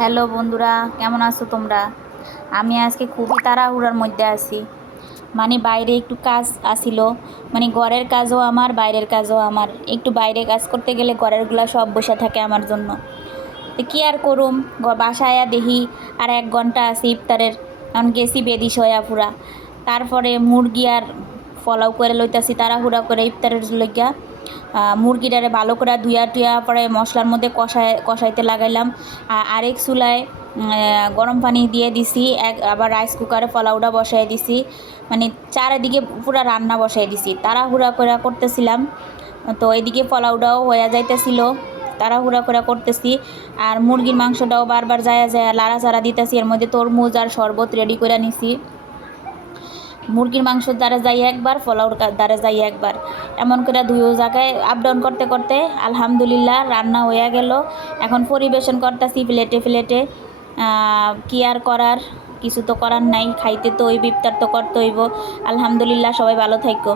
Hello বন্ধুরা, কেমন আছো তোমরা? আমি আজকে খুবই তাড়াহুড়ার মধ্যে আছি। মানে বাইরে একটু কাজ আসিল, মানে ঘরের কাজও আমার, বাইরের কাজও আমার। একটু বাইরে কাজ করতে গেলে ঘরেরগুলা সব বসে থাকে আমার জন্য। তো কী আর করুম, বাসায় আয়া দেখি আর 1 ঘন্টা আছে ইফতারের। এখন গেছি বেদিস হইয়া পুরা। তারপরে মুরগি আর ফলাও করে লইতাছি তাড়াহুড়া করে ইফতারের লইগা। মুরগিটারে ভালো করে ধুয়া টুয়া পরে মশলার মধ্যে কষাইতে লাগাইলাম। আরেক চুলায় গরম পানি দিয়ে দিছি, আবার রাইস কুকারে পোলাওটা বসাই দিছি। মানে চারিদিকে পুরো রান্না বসাই দিছি, তাড়াহুড়া করে করতেছিলাম। তো এদিকে পোলাওটাও হয়ে যাইতেছিল, তাড়াহুড়া করে করতেছি। আর মুরগির মাংসটাও বারবার যায় যায় লাড়াচাড়া দিতেছি, এর মধ্যে তরমুজ আর শরবত রেডি করে নিছি। মুরগির মাংস দ্বারা যাই একবার, পোলাওর দ্বারা যাই একবার, এমন করে দুই জায়গায় আপ ডাউন করতে করতে আলহামদুলিল্লাহ রান্না হয়ে গেল। এখন পরিবেশন করতেছি প্লেটে প্লেটে। কি আর করার, কিছু তো করার নাই, খাইতে তো ওই ইফতার তো করতে হইব। আলহামদুলিল্লাহ, সবাই ভালো থাকো।